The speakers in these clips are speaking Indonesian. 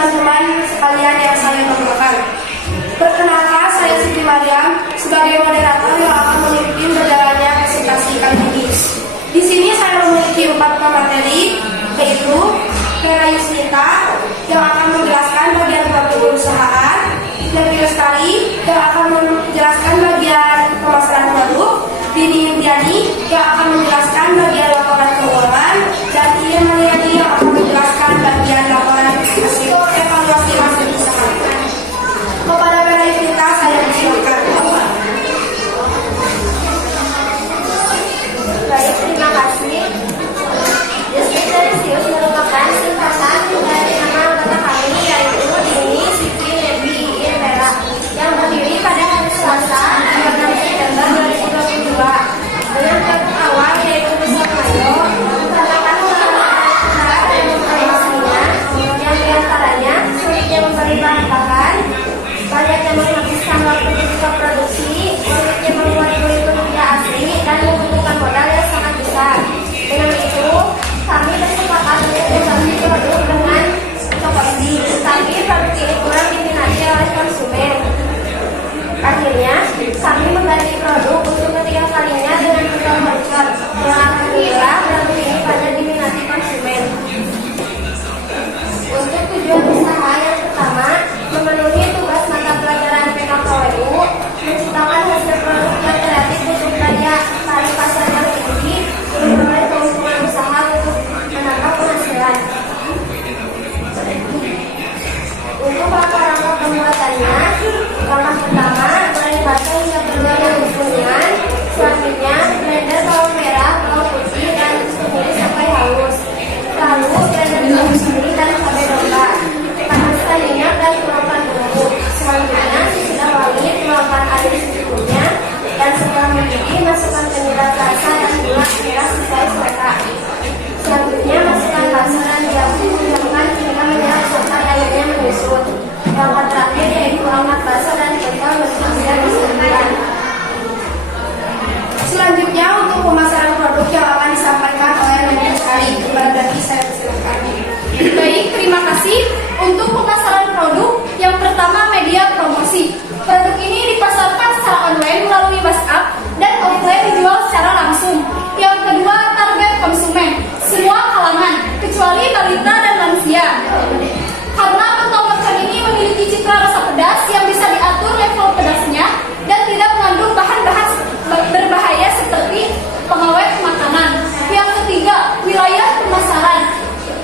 teman-teman sekalian yang saya banggakan. Perkenalkan, saya Siti Mariam sebagai moderator yang akan memimpin berjalannya presentasi kali ini. Di sini saya memiliki 4 materi, yaitu Vera Yusnita yang akan menjelaskan bagian perusahaan, Dewi Lestari yang akan menjelaskan bagian pemasaran produk, Dini Indiani yang akan menjelaskan bagian laporan keuangan, dan Ian Mariani yang akan menjelaskan bagian laporan hasil evaluasi hasil usaha. Kepada Vera Yusnita saya persilakan. Baik, terima kasih. Deskripsi merupakan singkatan dari nama anggota kami, yaitu Dini, Siti, Devi, Ian, Vera, yang berdiri pada hari Selasa, 26 September 2022. Dengan topik awal yaitu besar mayo, tentang syarat dan informasinya, yang diantaranya sulitnya memberi bahan bahan, banyaknya menghabiskan waktu ketika produksi, sulitnya membuat kurikulum tidak asli, dan membutuhkan modal yang sangat besar. Dengan itu, kami bersepakat untuk membagi produk dengan toko ini, tapi produk ini kurang diminati oleh konsumen. Akhirnya, kami mengganti produk untuk ketiga kalinya dengan modal voucher, yang alhamdulillah produk ini banyak diminati konsumen. Untuk tujuan usaha yang pertama, memenuhi tugas mata pelajaran PKKWU, menciptakan hasil produk yang kreatif untuk daya tarik pasar yang tinggi, memperoleh keuntungan usaha untuk menambah penghasilan. Untuk langkah-langkah pembuatannya, langkah pertama, goreng bata hingga berwarna kuning. Selanjutnya, blender bawang merah, bawang putih, dan tumis sampai halus. Lalu, blender bawang putih dan cabai domba. Panaskan minyak dan tuangkan bumbu. Selanjutnya, sesudah wangi, tuangkan air secukupnya. Dan setelah mendidih, masukkan penyedap rasa dan gula merah sesuai selera. Selanjutnya, masukkan rasa dan diamkan hingga menyerap serta airnya menyusut. Langkah terakhir yaitu angkat basah dan kental hingga disembunyikan. Selanjutnya untuk pemasaran produk yang akan disampaikan oleh Dewi Lestari. Berarti saya persilakan. Baik, terima kasih. Untuk pemasaran produk, yang pertama media promosi. Produk ini dipasarkan secara online melalui WhatsApp dan offline dijual secara langsung. Yang kedua, target konsumen. Semua kalangan, kecuali balita dan lansia. Karena pentol mercon ini memiliki citra rasa pedas yang bisa diatur level pedasnya dan tidak mengandung bahan-bahan berbahaya seperti pengawet makanan. Yang ketiga, wilayah pemasaran.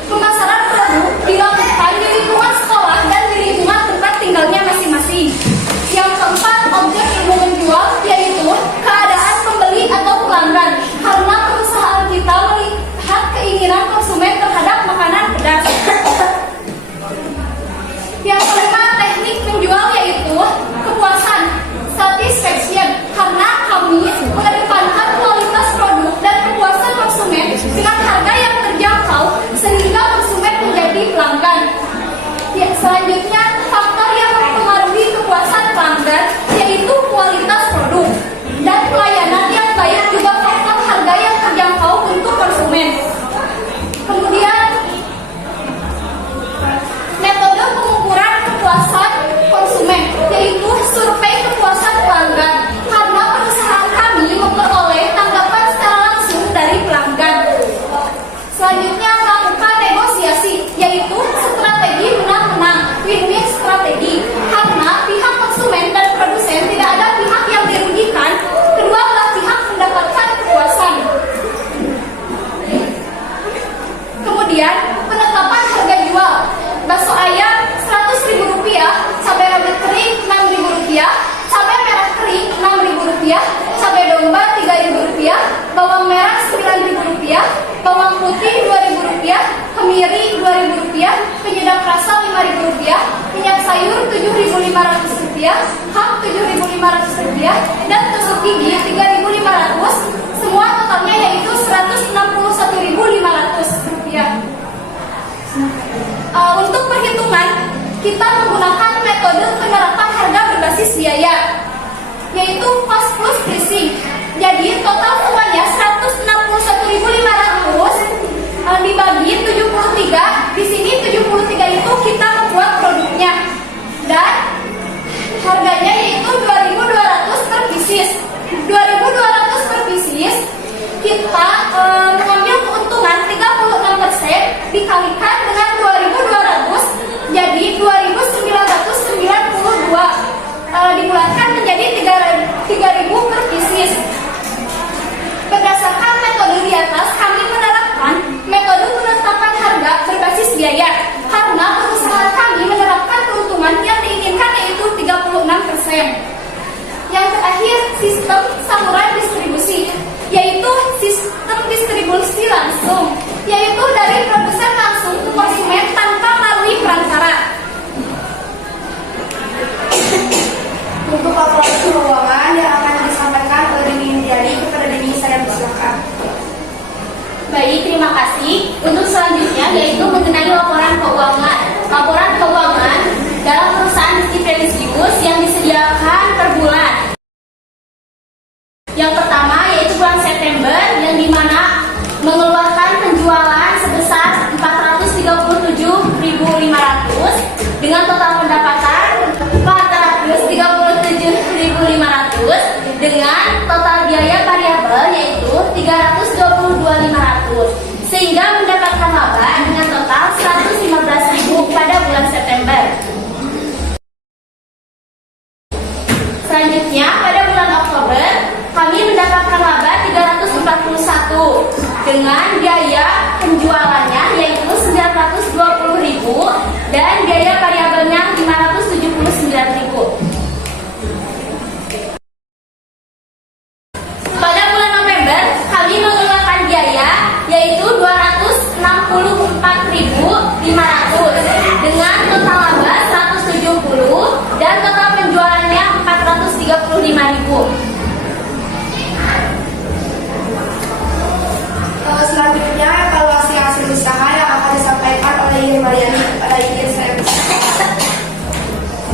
Pemasaran produk dilakukan di lingkungan sekolah dan di lingkungan tempat tinggalnya masing-masing. Yang keempat, objek ilmu menjual, yaitu keadaan pembeli atau pelanggan. Karena perusahaan kita melihat keinginan konsumen terhadap makanan pedas. Yang kelima, teknik menjual, yaitu kepuasan, satisfaction. Karena kami mengedepankan kualitas produk dan kepuasan konsumen dengan harga yang terjangkau sehingga konsumen menjadi pelanggan. Ya, selanjutnya, faktor yang mempengaruhi kepuasan pelanggan yaitu kualitas produk dan pelayanan yang baik, juga faktor harga yang terjangkau untuk konsumen. Kemudian, metode pengukuran kepuasan konsumen yaitu survei kepuasan pelanggan. Karena perusahaan kami memperoleh tanggapan secara langsung dari pelanggan. Selanjutnya, melakukan negosiasi, yaitu strategi menang-menang, win-win strategi. Karena pihak konsumen dan produsen tidak ada pihak yang dirugikan, kedua belah pihak mendapatkan kepuasan. Kemudian, penetapan harga jual. Bakso ayam Rp100.000, cabai rawit kering Rp6.000, cabai merah kering Rp6.000, cabai domba Rp3.000, bawang merah Rp9.000, bawang putih Rp2.000, kemiri Rp2.000, penyedap rasa Rp5.000, minyak sayur Rp7.500, hap Rp7.500, dan tusuk gigi Rp3.500. Semua totalnya yaitu Rp161.500. Untuk perhitungan, kita menggunakan metode penerapan harga berbasis biaya, yaitu cost plus pricing. Jadi total semuanya Rp161.500 dibagi 73. Di sini 73 itu kita membuat konsumen. Yang terakhir, sistem saluran distribusi, yaitu sistem distribusi langsung, yaitu dari produsen langsung ke konsumen tanpa melalui perantara. Untuk laporan keuangan yang akan disampaikan oleh Dini Indiani kepada Dini, saya persilakan. Baik, terima kasih. Untuk selanjutnya yaitu mengenai laporan keuangan. Laporan keuangan dalam perusahaan Distributius yang disediakan per bulan. Yang pertama yaitu bulan September yang dimana mengeluarkan penjualan sebesar 437.500 dengan total pendapatan 437.500 dengan total biaya variabel yaitu 322.500 sehingga mendapatkan laba dengan total 115.000 pada bulan September. Selanjutnya pada bulan Oktober kami mendapatkan laba 341 dengan biaya penjualannya yaitu 920.000 dan biaya variabelnya 579.000. Pada bulan November kami mengeluarkan biaya yaitu 264.500 dengan total laba 170 dan total penjualannya 435.000. Selanjutnya evaluasi hasil usaha yang akan disampaikan oleh Ibu Mariani kepada izin saya persilakan.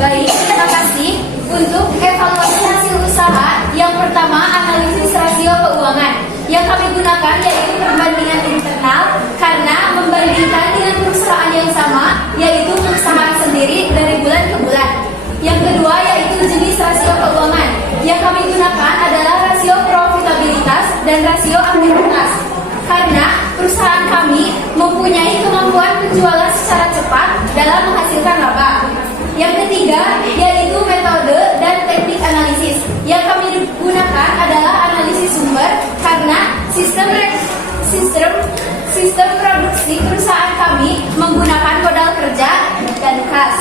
Baik, terima kasih. Untuk evaluasi hasil usaha, yang pertama analisis rasio keuangan. Yang kami gunakan yaitu perbandingan internal karena membandingkan dengan perusahaan yang sama, yaitu perusahaan sendiri dari bulan ke bulan. Yang kedua yaitu jenis rasio keuangan. Yang kami gunakan adalah rasio profitabilitas dan rasio aktivitas. Karena perusahaan kami mempunyai kemampuan penjualan secara cepat dalam menghasilkan laba. Yang ketiga yaitu metode dan teknik analisis. Yang kami gunakan adalah analisis sumber karena sistem produksi perusahaan kami menggunakan modal kerja dan kas.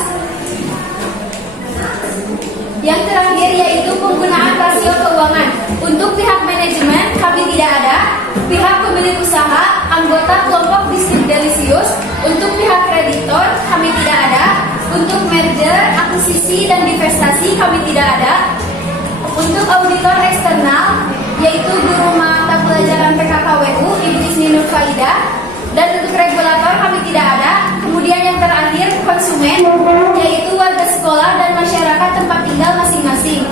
Yang terakhir yaitu penggunaan rasio keuangan. Untuk pihak manajemen kami tidak ada, pihak pemilik usaha, anggota kelompok Distributius. Untuk pihak kreditor kami tidak ada. Untuk merger, akuisisi dan divestasi kami tidak ada. Untuk auditor eksternal yaitu guru mata pelajaran PKKWU Ibu Isni Nur Faida. Dan untuk regulator kami tidak ada. Kemudian yang terakhir konsumen yaitu warga sekolah dan masyarakat tempat tinggal masing-masing.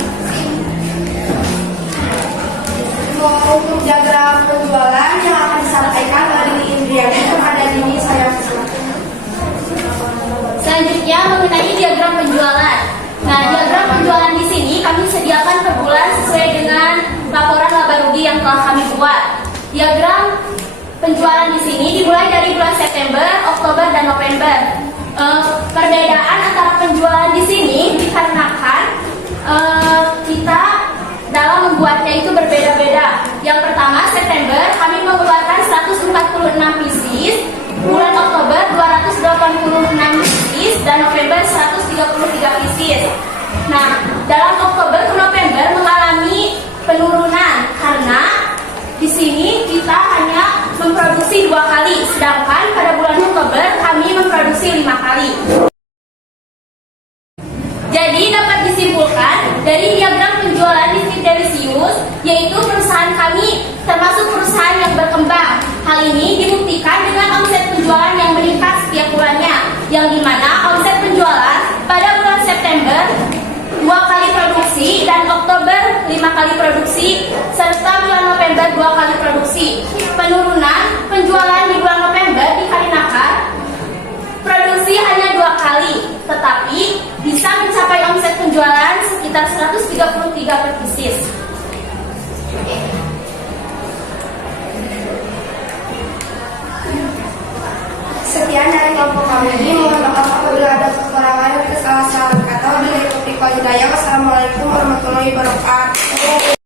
Untuk diagram penjualan yang akan disampaikan oleh Dini Indiani kepada Dini, saya persilakan. Selanjutnya mengenai diagram penjualan. Nah, diagram penjualan di sini kami sediakan per bulan sesuai dengan laporan laba rugi yang telah kami buat. Diagram penjualan di sini dimulai dari bulan September, Oktober, dan November. Perbedaan antara penjualan di sini dikarenakan kita dalam membuatnya itu berbeda-beda. Yang pertama September kami mengeluarkan 146 pieces, bulan Oktober 286 pieces, dan November 133 pieces. Nah, dalam Oktober ke November mengalami penurunan karena di sini kita hanya memproduksi 2 kali, sedangkan pada bulan Oktober kami memproduksi 5 kali. Jadi dapat disimpulkan dari diagram penjualan Distributius, yaitu perusahaan kami termasuk perusahaan yang berkembang. Hal ini dibuktikan dengan omset penjualan yang meningkat setiap bulannya, yang dimana omset penjualan pada bulan September 2 kali produksi dan Oktober 5 kali produksi, serta bulan November 2 kali produksi. Penurunan penjualan di bulan November dikarenakan produksi hanya 2 kali, tetapi bisa mencapai omset penjualan sekitar 133 per pieces. Sekian dari kelompok kami ini. Mohon maaf apabila ada kekurangan dan kesalahan kata. Wabillahi taufiq wal hidayah. Wassalamualaikum warahmatullahi wabarakatuh.